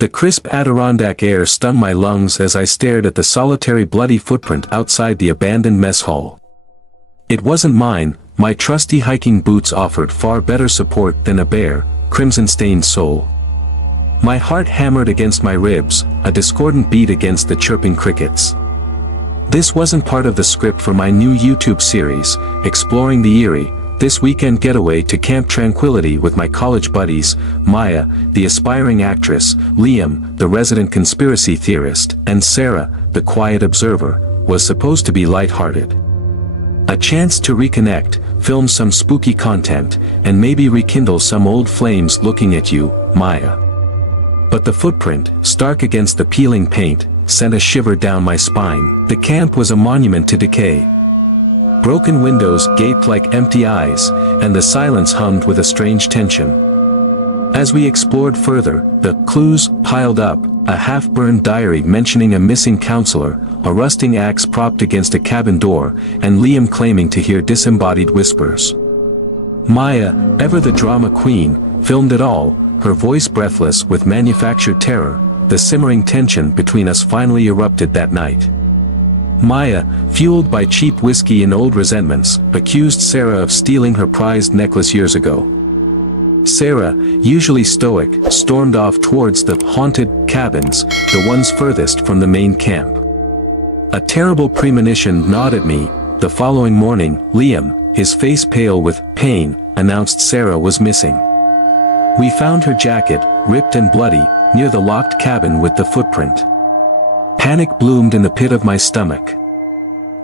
The crisp Adirondack air stung my lungs as I stared at the solitary bloody footprint outside the abandoned mess hall. It wasn't mine. My trusty hiking boots offered far better support than a bare, crimson-stained sole. My heart hammered against my ribs, a discordant beat against the chirping crickets. This wasn't part of the script for my new YouTube series, Exploring the Eerie, this weekend getaway to Camp Tranquility with my college buddies, Maya, the aspiring actress, Liam, the resident conspiracy theorist, and Sarah, the quiet observer, was supposed to be lighthearted. A chance to reconnect, film some spooky content, and maybe rekindle some old flames looking at you, Maya. But the footprint, stark against the peeling paint, sent a shiver down my spine. The camp was a monument to decay. Broken windows gaped like empty eyes, and the silence hummed with a strange tension. As we explored further, the clues piled up, a half-burned diary mentioning a missing counselor, a rusting axe propped against a cabin door, and Liam claiming to hear disembodied whispers. Maya, ever the drama queen, filmed it all, her voice breathless with manufactured terror. The simmering tension between us finally erupted that night. Maya, fueled by cheap whiskey and old resentments, accused Sarah of stealing her prized necklace years ago. Sarah, usually stoic, stormed off towards the haunted cabins, the ones furthest from the main camp. A terrible premonition gnawed at me. The following morning, Liam, his face pale with pain, announced Sarah was missing. We found her jacket, ripped and bloody, near the locked cabin with the footprint. Panic bloomed in the pit of my stomach.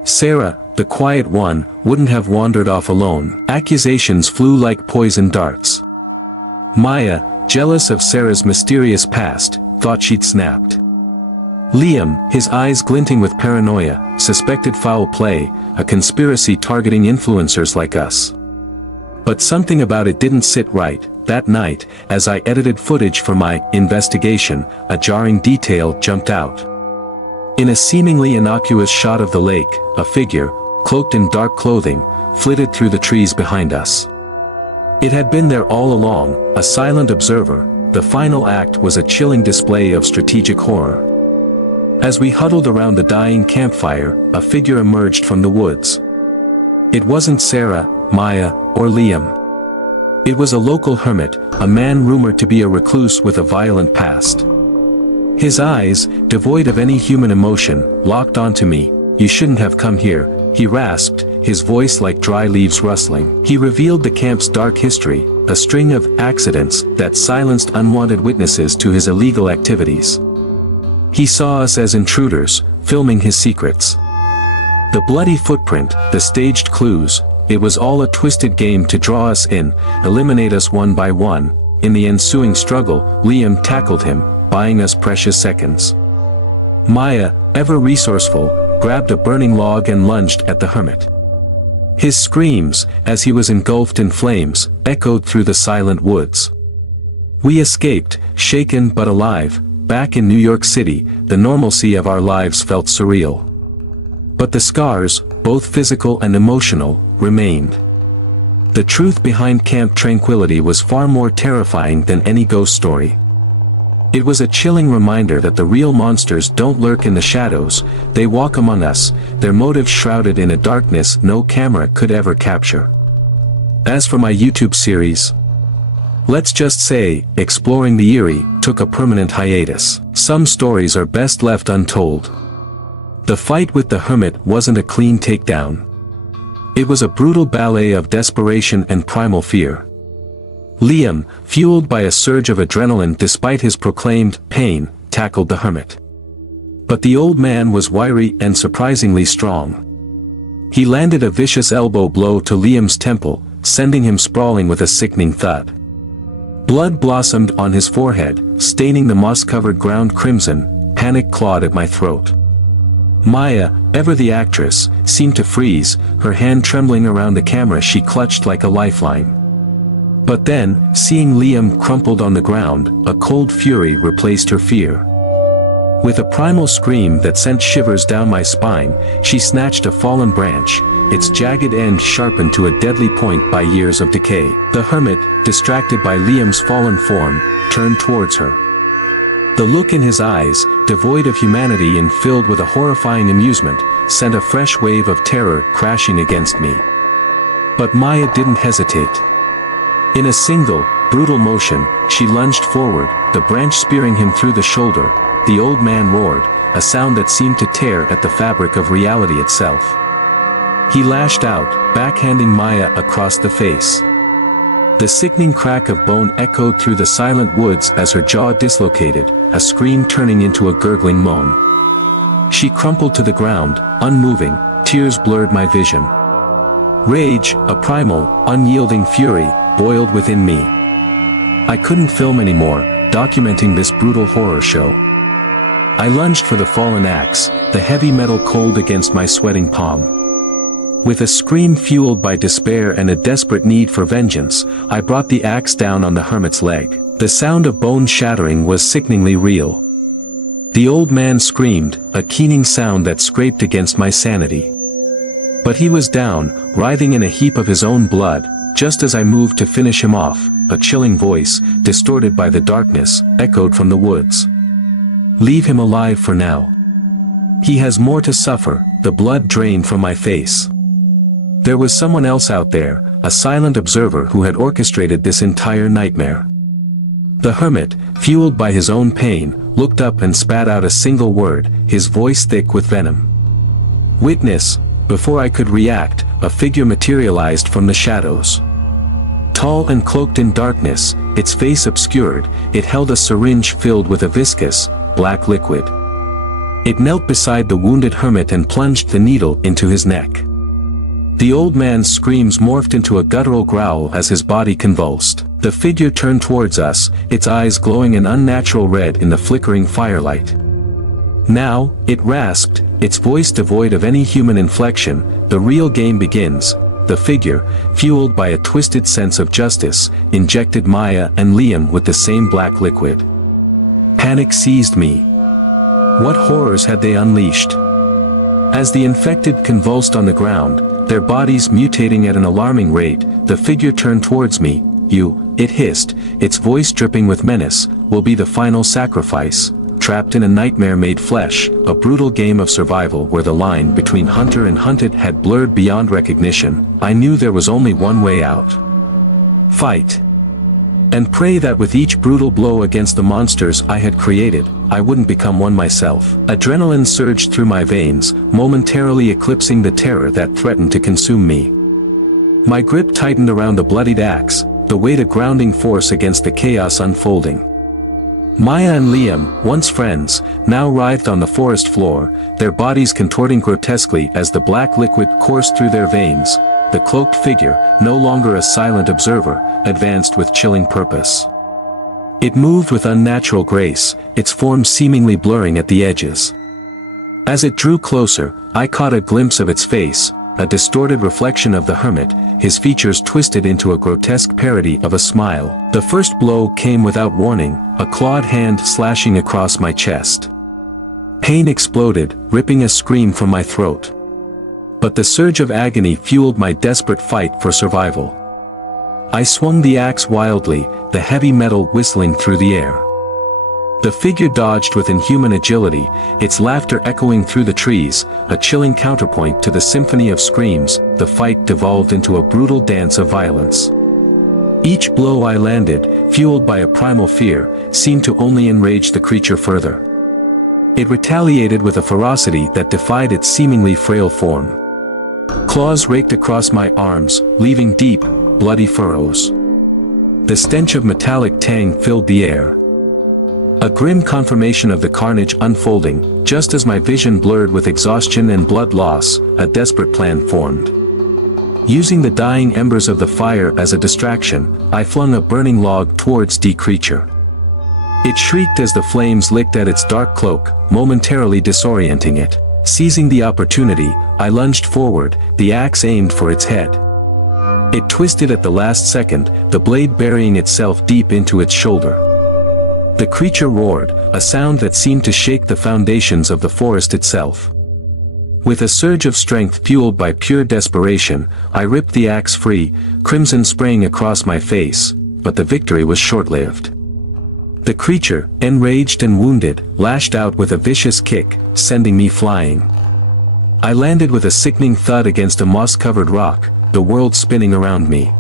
Sarah, the quiet one, wouldn't have wandered off alone. Accusations flew like poison darts. Maya, jealous of Sarah's mysterious past, thought she'd snapped. Liam, his eyes glinting with paranoia, suspected foul play, a conspiracy targeting influencers like us. But something about it didn't sit right. That night, as I edited footage for my investigation, a jarring detail jumped out. In a seemingly innocuous shot of the lake, a figure, cloaked in dark clothing, flitted through the trees behind us. It had been there all along, a silent observer. The final act was a chilling display of strategic horror. As we huddled around the dying campfire, a figure emerged from the woods. It wasn't Sarah, Maya, or Liam. It was a local hermit, a man rumored to be a recluse with a violent past. His eyes, devoid of any human emotion, locked onto me. "You shouldn't have come here," he rasped, his voice like dry leaves rustling. He revealed the camp's dark history, a string of accidents that silenced unwanted witnesses to his illegal activities. He saw us as intruders, filming his secrets. The bloody footprint, the staged clues, it was all a twisted game to draw us in, eliminate us one by one. In the ensuing struggle, Liam tackled him, buying us precious seconds. Maya, ever resourceful, grabbed a burning log and lunged at the hermit. His screams, as he was engulfed in flames, echoed through the silent woods. We escaped, shaken but alive. Back in New York City, the normalcy of our lives felt surreal. But the scars, both physical and emotional, remained. The truth behind Camp Tranquility was far more terrifying than any ghost story. It was a chilling reminder that the real monsters don't lurk in the shadows, they walk among us, their motives shrouded in a darkness no camera could ever capture. As for my YouTube series, let's just say, Exploring the Eerie took a permanent hiatus. Some stories are best left untold. The fight with the hermit wasn't a clean takedown. It was a brutal ballet of desperation and primal fear. Liam, fueled by a surge of adrenaline despite his proclaimed pain, tackled the hermit. But the old man was wiry and surprisingly strong. He landed a vicious elbow blow to Liam's temple, sending him sprawling with a sickening thud. Blood blossomed on his forehead, staining the moss-covered ground crimson. Panic clawed at my throat. Maya, ever the actress, seemed to freeze, her hand trembling around the camera she clutched like a lifeline. But then, seeing Liam crumpled on the ground, a cold fury replaced her fear. With a primal scream that sent shivers down my spine, she snatched a fallen branch, its jagged end sharpened to a deadly point by years of decay. The hermit, distracted by Liam's fallen form, turned towards her. The look in his eyes, devoid of humanity and filled with a horrifying amusement, sent a fresh wave of terror crashing against me. But Maya didn't hesitate. In a single, brutal motion, she lunged forward, the branch spearing him through the shoulder. The old man roared, a sound that seemed to tear at the fabric of reality itself. He lashed out, backhanding Maya across the face. The sickening crack of bone echoed through the silent woods as her jaw dislocated, a scream turning into a gurgling moan. She crumpled to the ground, unmoving, tears blurred my vision. Rage, a primal, unyielding fury, boiled within me. I couldn't film anymore, documenting this brutal horror show. I lunged for the fallen axe, the heavy metal cold against my sweating palm. With a scream fueled by despair and a desperate need for vengeance, I brought the axe down on the hermit's leg. The sound of bone shattering was sickeningly real. The old man screamed, a keening sound that scraped against my sanity. But he was down, writhing in a heap of his own blood, just as I moved to finish him off. A chilling voice, distorted by the darkness, echoed from the woods. "Leave him alive for now. He has more to suffer." The blood drained from my face. There was someone else out there, a silent observer who had orchestrated this entire nightmare. The hermit, fueled by his own pain, looked up and spat out a single word, his voice thick with venom. "Witness." Before I could react, a figure materialized from the shadows. Tall and cloaked in darkness, its face obscured, it held a syringe filled with a viscous, black liquid. It knelt beside the wounded hermit and plunged the needle into his neck. The old man's screams morphed into a guttural growl as his body convulsed. The figure turned towards us, its eyes glowing an unnatural red in the flickering firelight. "Now," it rasped, its voice devoid of any human inflection, "the real game begins." The figure, fueled by a twisted sense of justice, injected Maya and Liam with the same black liquid. Panic seized me. What horrors had they unleashed? As the infected convulsed on the ground, their bodies mutating at an alarming rate, the figure turned towards me. "You," it hissed, its voice dripping with menace, "will be the final sacrifice." Trapped in a nightmare-made flesh, a brutal game of survival where the line between hunter and hunted had blurred beyond recognition, I knew there was only one way out. Fight. And pray that with each brutal blow against the monsters I had created, I wouldn't become one myself. Adrenaline surged through my veins, momentarily eclipsing the terror that threatened to consume me. My grip tightened around the bloodied axe, the weight a grounding force against the chaos unfolding. Maya and Liam, once friends, now writhed on the forest floor, their bodies contorting grotesquely as the black liquid coursed through their veins. The cloaked figure, no longer a silent observer, advanced with chilling purpose. It moved with unnatural grace, its form seemingly blurring at the edges. As it drew closer, I caught a glimpse of its face, a distorted reflection of the hermit, his features twisted into a grotesque parody of a smile. The first blow came without warning, a clawed hand slashing across my chest. Pain exploded, ripping a scream from my throat. But the surge of agony fueled my desperate fight for survival. I swung the axe wildly, the heavy metal whistling through the air. The figure dodged with inhuman agility, its laughter echoing through the trees, a chilling counterpoint to the symphony of screams. The fight devolved into a brutal dance of violence. Each blow I landed, fueled by a primal fear, seemed to only enrage the creature further. It retaliated with a ferocity that defied its seemingly frail form. Claws raked across my arms, leaving deep, bloody furrows. The stench of metallic tang filled the air. A grim confirmation of the carnage unfolding, just as my vision blurred with exhaustion and blood loss, a desperate plan formed. Using the dying embers of the fire as a distraction, I flung a burning log towards the creature. It shrieked as the flames licked at its dark cloak, momentarily disorienting it. Seizing the opportunity, I lunged forward, the axe aimed for its head. It twisted at the last second, the blade burying itself deep into its shoulder. The creature roared, a sound that seemed to shake the foundations of the forest itself. With a surge of strength fueled by pure desperation, I ripped the axe free, crimson spraying across my face, but the victory was short-lived. The creature, enraged and wounded, lashed out with a vicious kick, sending me flying. I landed with a sickening thud against a moss-covered rock, the world spinning around me.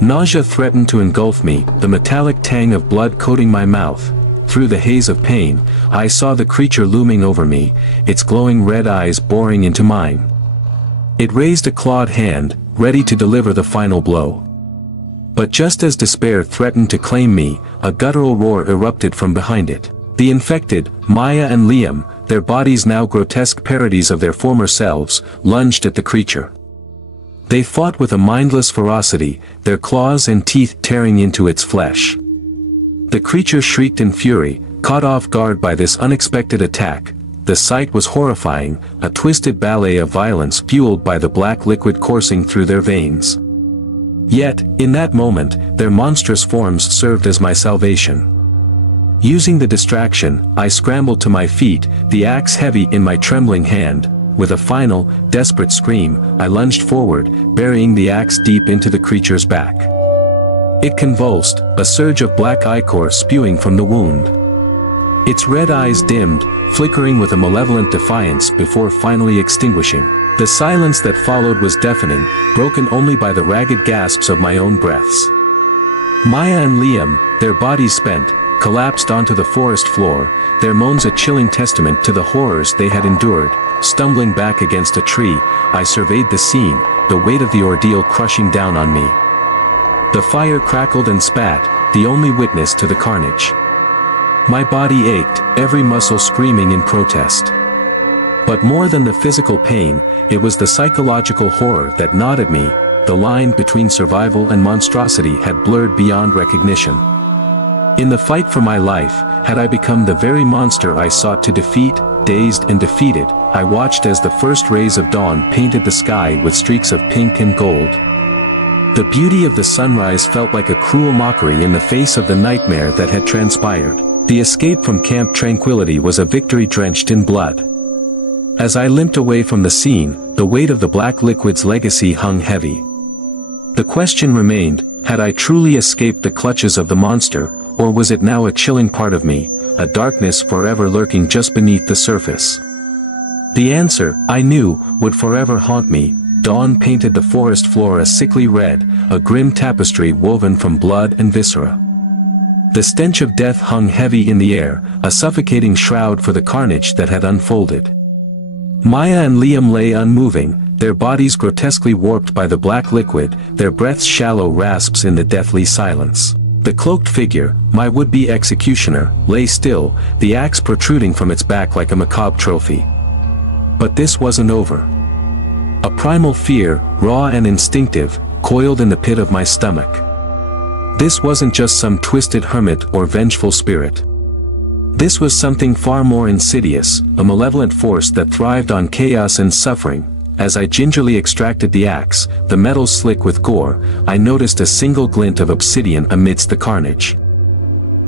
Nausea threatened to engulf me, the metallic tang of blood coating my mouth. Through the haze of pain, I saw the creature looming over me, its glowing red eyes boring into mine. It raised a clawed hand, ready to deliver the final blow. But just as despair threatened to claim me, a guttural roar erupted from behind it. The infected, Maya and Liam, their bodies now grotesque parodies of their former selves, lunged at the creature. They fought with a mindless ferocity, their claws and teeth tearing into its flesh. The creature shrieked in fury, caught off guard by this unexpected attack. The sight was horrifying, a twisted ballet of violence fueled by the black liquid coursing through their veins. Yet, in that moment, their monstrous forms served as my salvation. Using the distraction, I scrambled to my feet, the axe heavy in my trembling hand. With a final, desperate scream, I lunged forward, burying the axe deep into the creature's back. It convulsed, a surge of black ichor spewing from the wound. Its red eyes dimmed, flickering with a malevolent defiance before finally extinguishing. The silence that followed was deafening, broken only by the ragged gasps of my own breaths. Maya and Liam, their bodies spent, collapsed onto the forest floor, their moans a chilling testament to the horrors they had endured. Stumbling back against a tree, I surveyed the scene, the weight of the ordeal crushing down on me. The fire crackled and spat, the only witness to the carnage. My body ached, every muscle screaming in protest. But more than the physical pain, it was the psychological horror that gnawed at me. The line between survival and monstrosity had blurred beyond recognition. In the fight for my life, had I become the very monster I sought to defeat? Dazed and defeated, I watched as the first rays of dawn painted the sky with streaks of pink and gold. The beauty of the sunrise felt like a cruel mockery in the face of the nightmare that had transpired. The escape from Camp Tranquility was a victory drenched in blood. As I limped away from the scene, the weight of the black liquid's legacy hung heavy. The question remained, had I truly escaped the clutches of the monster, or was it now a chilling part of me, a darkness forever lurking just beneath the surface? The answer, I knew, would forever haunt me. Dawn painted the forest floor a sickly red, a grim tapestry woven from blood and viscera. The stench of death hung heavy in the air, a suffocating shroud for the carnage that had unfolded. Maya and Liam lay unmoving, their bodies grotesquely warped by the black liquid, their breaths shallow rasps in the deathly silence. The cloaked figure, my would-be executioner, lay still, the axe protruding from its back like a macabre trophy. But this wasn't over. A primal fear, raw and instinctive, coiled in the pit of my stomach. This wasn't just some twisted hermit or vengeful spirit. This was something far more insidious, a malevolent force that thrived on chaos and suffering. As I gingerly extracted the axe, the metal slick with gore, I noticed a single glint of obsidian amidst the carnage.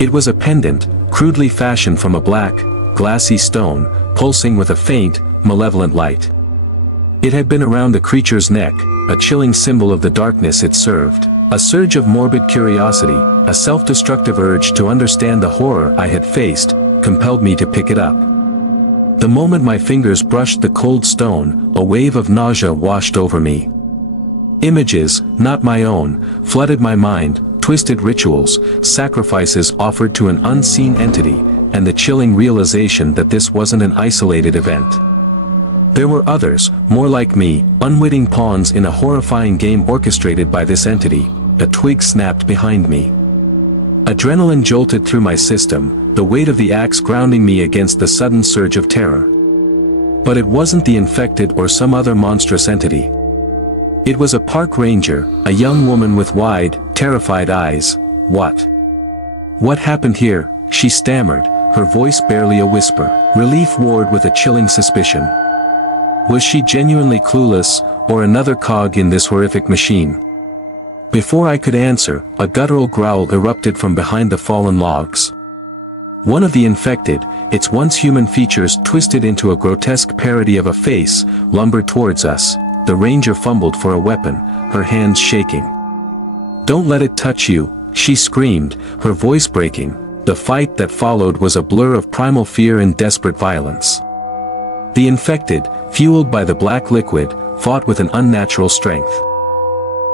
It was a pendant, crudely fashioned from a black, glassy stone, pulsing with a faint, malevolent light. It had been around the creature's neck, a chilling symbol of the darkness it served. A surge of morbid curiosity, a self-destructive urge to understand the horror I had faced, compelled me to pick it up. The moment my fingers brushed the cold stone, a wave of nausea washed over me. Images, not my own, flooded my mind, twisted rituals, sacrifices offered to an unseen entity, and the chilling realization that this wasn't an isolated event. There were others, more like me, unwitting pawns in a horrifying game orchestrated by this entity. A twig snapped behind me. Adrenaline jolted through my system, the weight of the axe grounding me against the sudden surge of terror. But it wasn't the infected or some other monstrous entity. It was a park ranger, a young woman with wide, terrified eyes. What happened here? She stammered, her voice barely a whisper. Relief warred with a chilling suspicion. Was she genuinely clueless, or another cog in this horrific machine? Before I could answer, a guttural growl erupted from behind the fallen logs. One of the infected, its once human features twisted into a grotesque parody of a face, lumbered towards us. The ranger fumbled for a weapon, her hands shaking. "Don't let it touch you," she screamed, her voice breaking. the fight that followed was a blur of primal fear and desperate violence. The infected, fueled by the black liquid, fought with an unnatural strength.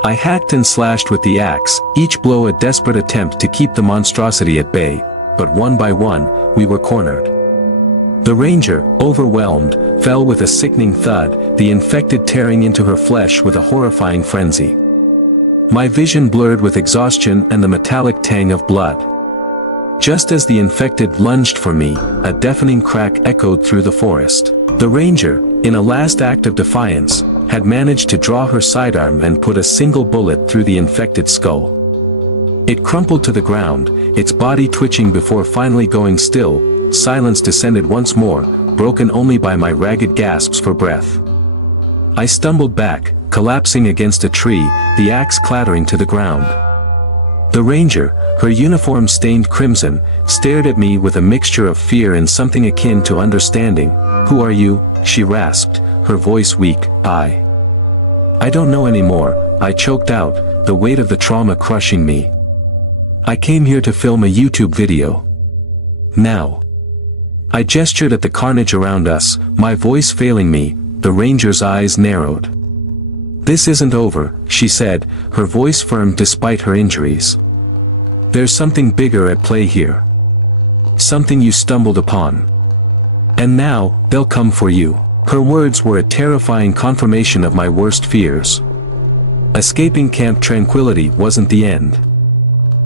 I hacked and slashed with the axe, each blow a desperate attempt to keep the monstrosity at bay, but one by one, we were cornered. The ranger, overwhelmed, fell with a sickening thud, the infected tearing into her flesh with a horrifying frenzy. My vision blurred with exhaustion and the metallic tang of blood. Just as the infected lunged for me, a deafening crack echoed through the forest. The ranger, in a last act of defiance, had managed to draw her sidearm and put a single bullet through the infected skull. It crumpled to the ground, its body twitching before finally going still. Silence descended once more, broken only by my ragged gasps for breath. I stumbled back, collapsing against a tree, the axe clattering to the ground. The ranger, her uniform stained crimson, stared at me with a mixture of fear and something akin to understanding. "Who are you?" she rasped, her voice weak. I don't know anymore," I choked out, the weight of the trauma crushing me. "I came here to film a YouTube video. Now." I gestured at the carnage around us, my voice failing me. The ranger's eyes narrowed. "This isn't over," she said, her voice firm despite her injuries. "There's something bigger at play here. Something you stumbled upon. And now, they'll come for you." Her words were a terrifying confirmation of my worst fears. Escaping Camp Tranquility wasn't the end.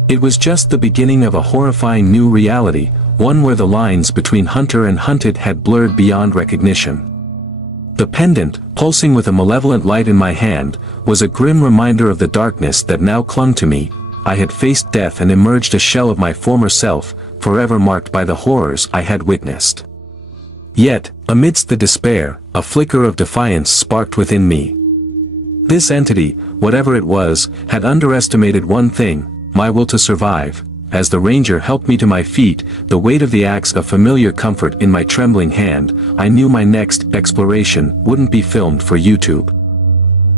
It was just the beginning of a horrifying new reality, one where the lines between hunter and hunted had blurred beyond recognition. The pendant, pulsing with a malevolent light in my hand, was a grim reminder of the darkness that now clung to me. I had faced death and emerged a shell of my former self, forever marked by the horrors I had witnessed. Yet, amidst the despair, a flicker of defiance sparked within me. This entity, whatever it was, had underestimated one thing, my will to survive. As the ranger helped me to my feet, the weight of the axe a familiar comfort in my trembling hand, I knew my next exploration wouldn't be filmed for YouTube.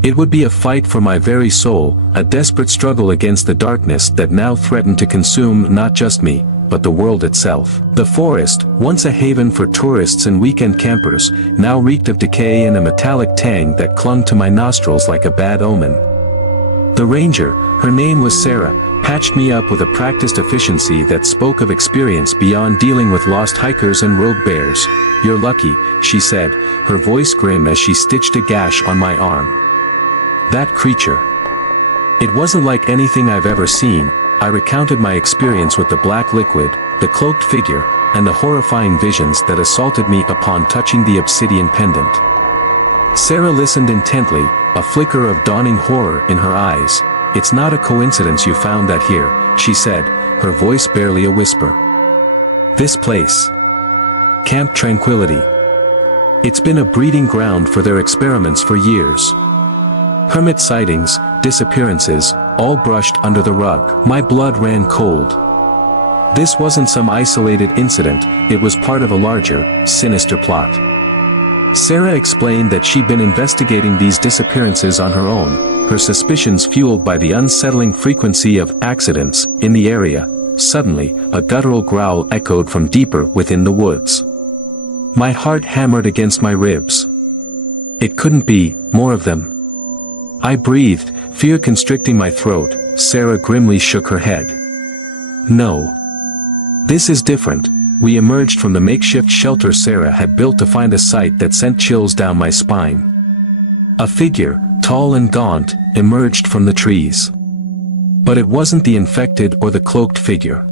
It would be a fight for my very soul, a desperate struggle against the darkness that now threatened to consume not just me, but the world itself. The forest, once a haven for tourists and weekend campers, now reeked of decay and a metallic tang that clung to my nostrils like a bad omen. The ranger, her name was Sarah, patched me up with a practiced efficiency that spoke of experience beyond dealing with lost hikers and rogue bears. "You're lucky," she said, her voice grim as she stitched a gash on my arm. That creature. It wasn't like anything I've ever seen. I recounted my experience with the black liquid, the cloaked figure, and the horrifying visions that assaulted me upon touching the obsidian pendant. Sarah listened intently, a flicker of dawning horror in her eyes. "It's not a coincidence you found that here," she said, her voice barely a whisper. "This place. Camp Tranquility. It's been a breeding ground for their experiments for years. Hermit sightings, disappearances, all brushed under the rug." My blood ran cold. This wasn't some isolated incident, it was part of a larger, sinister plot. Sarah explained that she'd been investigating these disappearances on her own, her suspicions fueled by the unsettling frequency of accidents in the area. Suddenly, a guttural growl echoed from deeper within the woods. My heart hammered against my ribs. It couldn't be more of them. I breathed, fear constricting my throat. Sarah grimly shook her head. "No. This is different." We emerged from the makeshift shelter Sarah had built to find a sight that sent chills down my spine. A figure, tall and gaunt, emerged from the trees. But it wasn't the infected or the cloaked figure.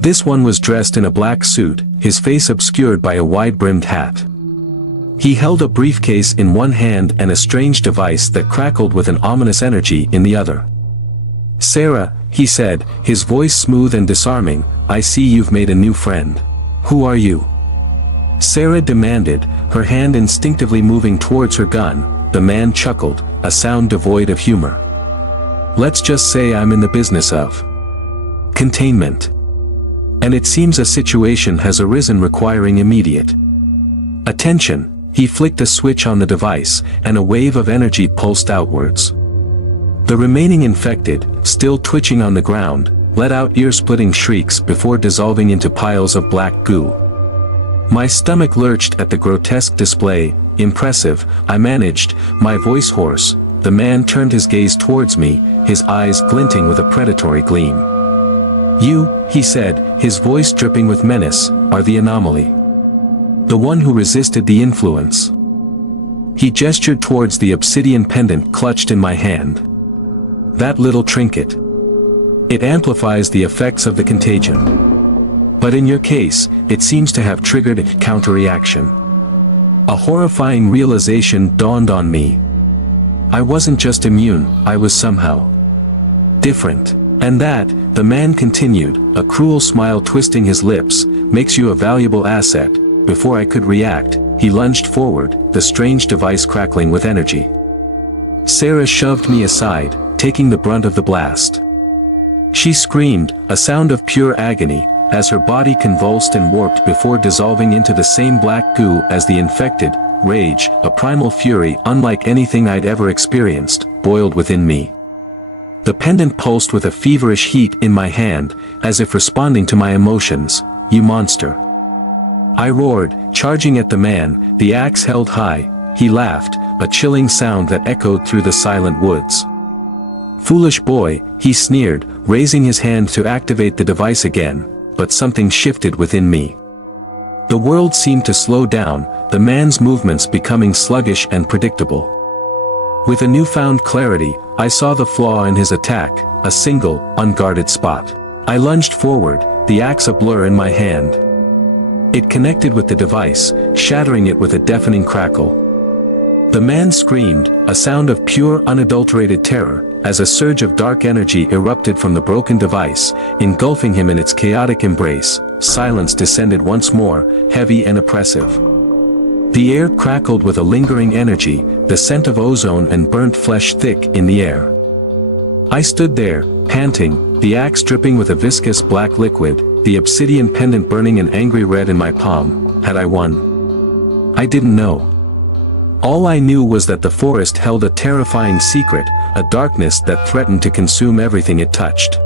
This one was dressed in a black suit, his face obscured by a wide-brimmed hat. He held a briefcase in one hand and a strange device that crackled with an ominous energy in the other. "Sarah," he said, his voice smooth and disarming, "I see you've made a new friend. Who are you?" Sarah demanded, her hand instinctively moving towards her gun. The man chuckled, a sound devoid of humor. "Let's just say I'm in the business of containment. And it seems a situation has arisen requiring immediate attention." He flicked a switch on the device, and a wave of energy pulsed outwards. The remaining infected, still twitching on the ground, let out ear-splitting shrieks before dissolving into piles of black goo. My stomach lurched at the grotesque display. Impressive, I managed, my voice hoarse. The man turned his gaze towards me, his eyes glinting with a predatory gleam. "You," he said, his voice dripping with menace, "are the anomaly. The one who resisted the influence." He gestured towards the obsidian pendant clutched in my hand. "That little trinket. It amplifies the effects of the contagion. But in your case, it seems to have triggered a counter-reaction." A horrifying realization dawned on me. I wasn't just immune, I was somehow different. "And that," the man continued, a cruel smile twisting his lips, "makes you a valuable asset." Before I could react, he lunged forward, the strange device crackling with energy. Sarah shoved me aside, taking the brunt of the blast. She screamed, a sound of pure agony, as her body convulsed and warped before dissolving into the same black goo as the infected. Rage, a primal fury unlike anything I'd ever experienced, boiled within me. The pendant pulsed with a feverish heat in my hand, as if responding to my emotions. "You monster!" I roared, charging at the man, the axe held high. He laughed, a chilling sound that echoed through the silent woods. "Foolish boy," he sneered, raising his hand to activate the device again, but something shifted within me. The world seemed to slow down, the man's movements becoming sluggish and predictable. With a newfound clarity, I saw the flaw in his attack, a single, unguarded spot. I lunged forward, the axe a blur in my hand. It connected with the device, shattering it with a deafening crackle. The man screamed, a sound of pure unadulterated terror, as a surge of dark energy erupted from the broken device, engulfing him in its chaotic embrace. Silence descended once more, heavy and oppressive. The air crackled with a lingering energy, the scent of ozone and burnt flesh thick in the air. I stood there, panting, the axe dripping with a viscous black liquid, the obsidian pendant burning an angry red in my palm. Had I won? I didn't know. All I knew was that the forest held a terrifying secret, a darkness that threatened to consume everything it touched.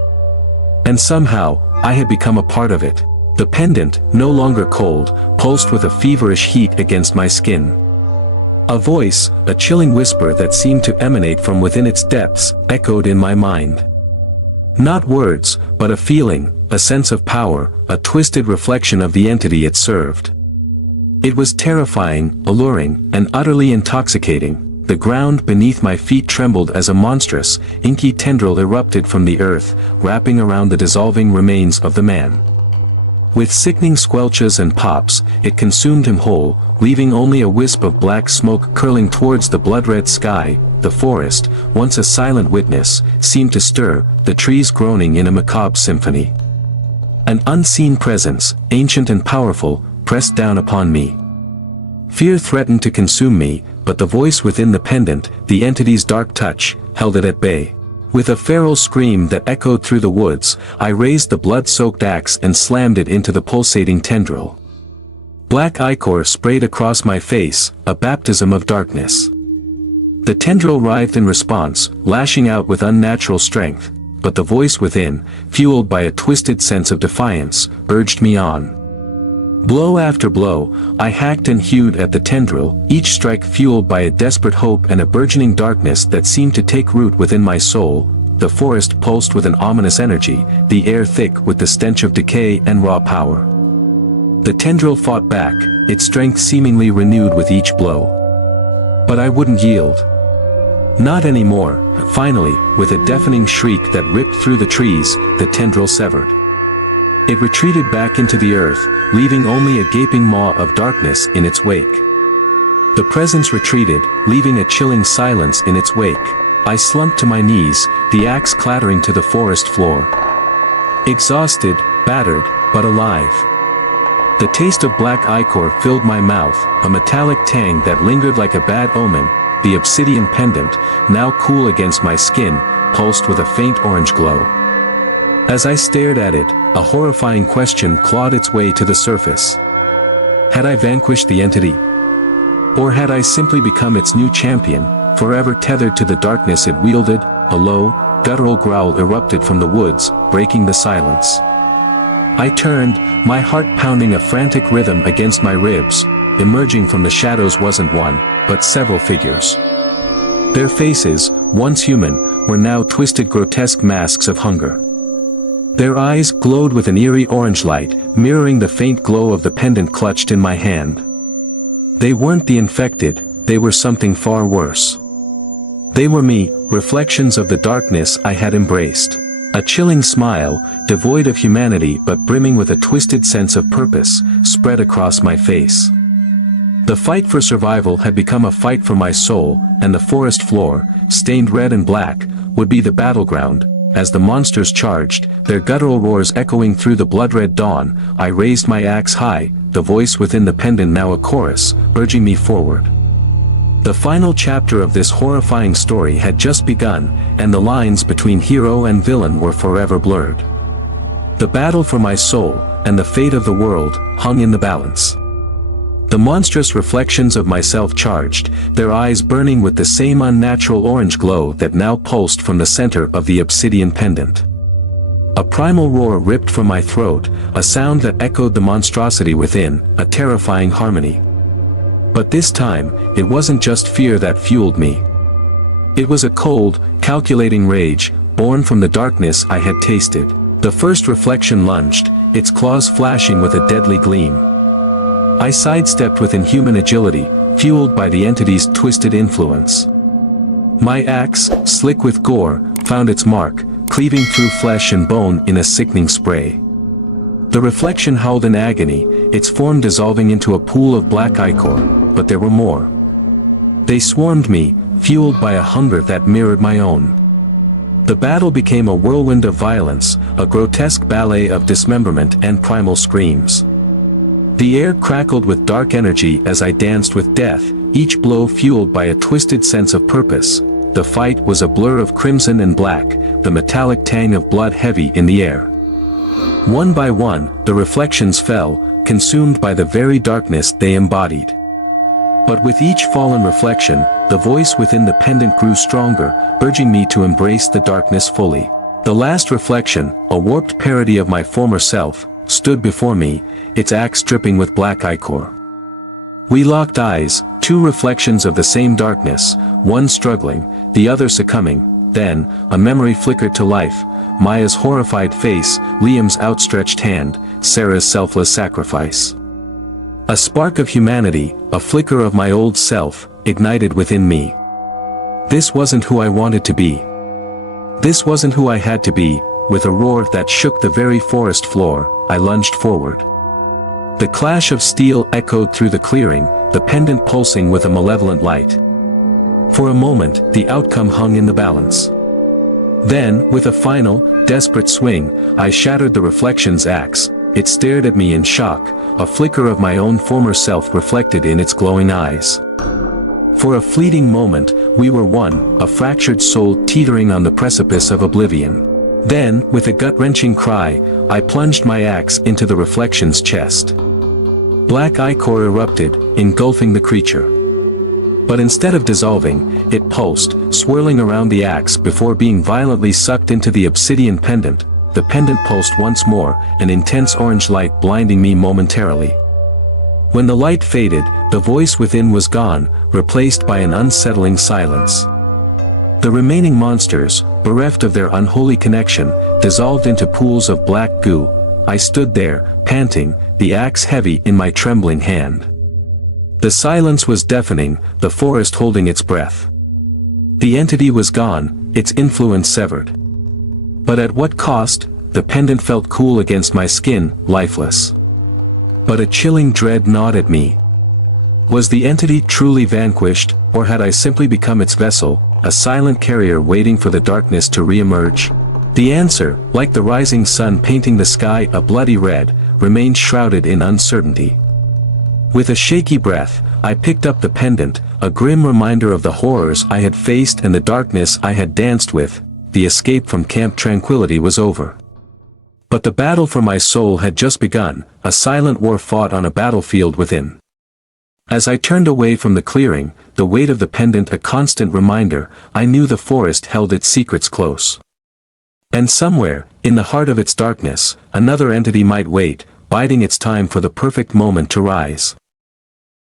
And somehow, I had become a part of it. The pendant, no longer cold, pulsed with a feverish heat against my skin. A voice, a chilling whisper that seemed to emanate from within its depths, echoed in my mind. Not words, but a feeling, a sense of power, a twisted reflection of the entity it served. It was terrifying, alluring, and utterly intoxicating. The ground beneath my feet trembled as a monstrous, inky tendril erupted from the earth, wrapping around the dissolving remains of the man. With sickening squelches and pops, it consumed him whole, leaving only a wisp of black smoke curling towards the blood-red sky. The forest, once a silent witness, seemed to stir, the trees groaning in a macabre symphony. An unseen presence, ancient and powerful, pressed down upon me. Fear threatened to consume me, but the voice within the pendant, the entity's dark touch, held it at bay. With a feral scream that echoed through the woods, I raised the blood-soaked axe and slammed it into the pulsating tendril. Black ichor sprayed across my face, a baptism of darkness. The tendril writhed in response, lashing out with unnatural strength, but the voice within, fueled by a twisted sense of defiance, urged me on. Blow after blow, I hacked and hewed at the tendril, each strike fueled by a desperate hope and a burgeoning darkness that seemed to take root within my soul. The forest pulsed with an ominous energy, the air thick with the stench of decay and raw power. The tendril fought back, its strength seemingly renewed with each blow. But I wouldn't yield. Not anymore. Finally, with a deafening shriek that ripped through the trees, the tendril severed. It retreated back into the earth, leaving only a gaping maw of darkness in its wake. The presence retreated, leaving a chilling silence in its wake. I slumped to my knees, the axe clattering to the forest floor. Exhausted, battered, but alive. The taste of black ichor filled my mouth, a metallic tang that lingered like a bad omen. The obsidian pendant, now cool against my skin, pulsed with a faint orange glow. As I stared at it, a horrifying question clawed its way to the surface. Had I vanquished the entity? Or had I simply become its new champion, forever tethered to the darkness it wielded? A low, guttural growl erupted from the woods, breaking the silence. I turned, my heart pounding a frantic rhythm against my ribs. Emerging from the shadows wasn't one, but several figures. Their faces, once human, were now twisted grotesque masks of hunger. Their eyes glowed with an eerie orange light, mirroring the faint glow of the pendant clutched in my hand. They weren't the infected, they were something far worse. They were me, reflections of the darkness I had embraced. A chilling smile, devoid of humanity but brimming with a twisted sense of purpose, spread across my face. The fight for survival had become a fight for my soul, and the forest floor, stained red and black, would be the battleground. As the monsters charged, their guttural roars echoing through the blood-red dawn, I raised my axe high, the voice within the pendant now a chorus, urging me forward. The final chapter of this horrifying story had just begun, and the lines between hero and villain were forever blurred. The battle for my soul, and the fate of the world, hung in the balance. The monstrous reflections of myself charged, their eyes burning with the same unnatural orange glow that now pulsed from the center of the obsidian pendant. A primal roar ripped from my throat, a sound that echoed the monstrosity within, a terrifying harmony. But this time, it wasn't just fear that fueled me. It was a cold, calculating rage, born from the darkness I had tasted. The first reflection lunged, its claws flashing with a deadly gleam. I sidestepped with inhuman agility, fueled by the entity's twisted influence. My axe, slick with gore, found its mark, cleaving through flesh and bone in a sickening spray. The reflection howled in agony, its form dissolving into a pool of black ichor, but there were more. They swarmed me, fueled by a hunger that mirrored my own. The battle became a whirlwind of violence, a grotesque ballet of dismemberment and primal screams. The air crackled with dark energy as I danced with death, each blow fueled by a twisted sense of purpose. The fight was a blur of crimson and black, the metallic tang of blood heavy in the air. One by one, the reflections fell, consumed by the very darkness they embodied. But with each fallen reflection, the voice within the pendant grew stronger, urging me to embrace the darkness fully. The last reflection, a warped parody of my former self, stood before me, its axe dripping with black ichor. We locked eyes, two reflections of the same darkness, one struggling, the other succumbing. Then, a memory flickered to life, Maya's horrified face, Liam's outstretched hand, Sarah's selfless sacrifice. A spark of humanity, a flicker of my old self, ignited within me. This wasn't who I wanted to be. This wasn't who I had to be. With a roar that shook the very forest floor, I lunged forward. The clash of steel echoed through the clearing, the pendant pulsing with a malevolent light. For a moment, the outcome hung in the balance. Then, with a final, desperate swing, I shattered the reflection's axe. It stared at me in shock, a flicker of my own former self reflected in its glowing eyes. For a fleeting moment, we were one, a fractured soul teetering on the precipice of oblivion. Then, with a gut-wrenching cry, I plunged my axe into the reflection's chest. Black ichor erupted, engulfing the creature. But instead of dissolving, it pulsed, swirling around the axe before being violently sucked into the obsidian pendant. The pendant pulsed once more, an intense orange light blinding me momentarily. When the light faded, the voice within was gone, replaced by an unsettling silence. The remaining monsters, bereft of their unholy connection, dissolved into pools of black goo. I stood there, panting, the axe heavy in my trembling hand. The silence was deafening, the forest holding its breath. The entity was gone, its influence severed. But at what cost? The pendant felt cool against my skin, lifeless. But a chilling dread gnawed at me. Was the entity truly vanquished, or had I simply become its vessel, a silent carrier waiting for the darkness to re-emerge? The answer, like the rising sun painting the sky a bloody red, remained shrouded in uncertainty. With a shaky breath, I picked up the pendant, a grim reminder of the horrors I had faced and the darkness I had danced with. The escape from Camp Tranquility was over. But the battle for my soul had just begun, a silent war fought on a battlefield within. As I turned away from the clearing, the weight of the pendant a constant reminder, I knew the forest held its secrets close. And somewhere, in the heart of its darkness, another entity might wait, biding its time for the perfect moment to rise.